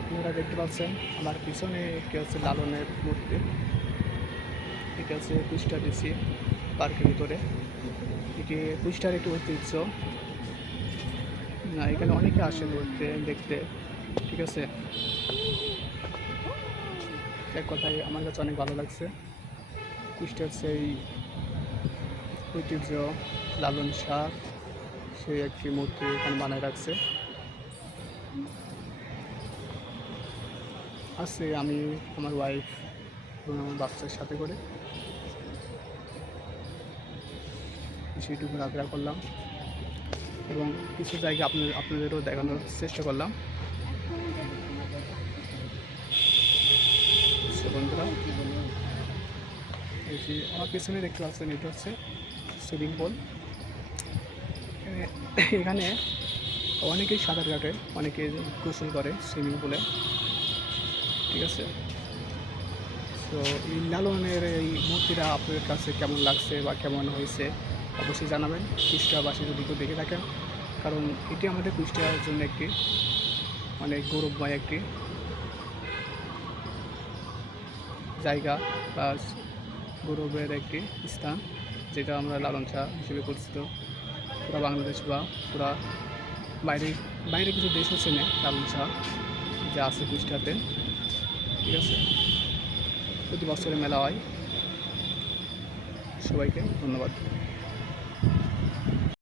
আপনারা দেখতে পাচ্ছেন আমার পিছনে একটি হচ্ছে লালনের মূর্তি। এটি হচ্ছে কুষ্টিয়া ডিসি পার্কের ভিতরে। এটি কুষ্টিয়ার একটি ঐতিহ্য। এখানে অনেকে আসে ঘুরতে দেখতে, ঠিক আছে। এক কথায় আমার কাছে অনেক ভালো লাগছে। কুষ্টিয়ার সেই ঐতিহ্য লালন শাহ সেই একটি মূর্তি এখানে বানায় রাখছে। আছে আমি আমার ওয়াইফ এবং আমার বাচ্চার সাথে করে সেটুকু ঘোরাফেরা করলাম এবং কিছু জায়গা আপনাদেরও দেখানোর চেষ্টা করলাম। বন্ধুরা, আমার পেছনে দেখতে পাচ্ছেন এটা হচ্ছে সুইমিং পুল। এখানে অনেকেই সাঁতার কাটে, অনেকে গোসল করে সুইমিং পুলে, ঠিক আছে। তো এই লালনের এই মূর্তিটা আপনাদের কাছে কেমন লাগছে বা কেমন হয়েছে অবশ্যই জানাবেন, কুষ্টিয়াবাসী যদি কেউ দেখে থাকেন। কারণ এটি আমাদের কুষ্টিয়ার জন্য একটি অনেক গৌরবময় একটি জায়গা বা গৌরবের একটি স্থান, যেটা আমরা লালন শাহ হিসেবে পরিচিত। পুরা বাংলাদেশ বা পুরা বাইরে বাইরে কিছু দেশও চেনে লালন শাহ যে আছে কুষ্টিয়াতে, ঠিক আছে। প্রতি বছরে মেলা হয়। সবাইকে ধন্যবাদ।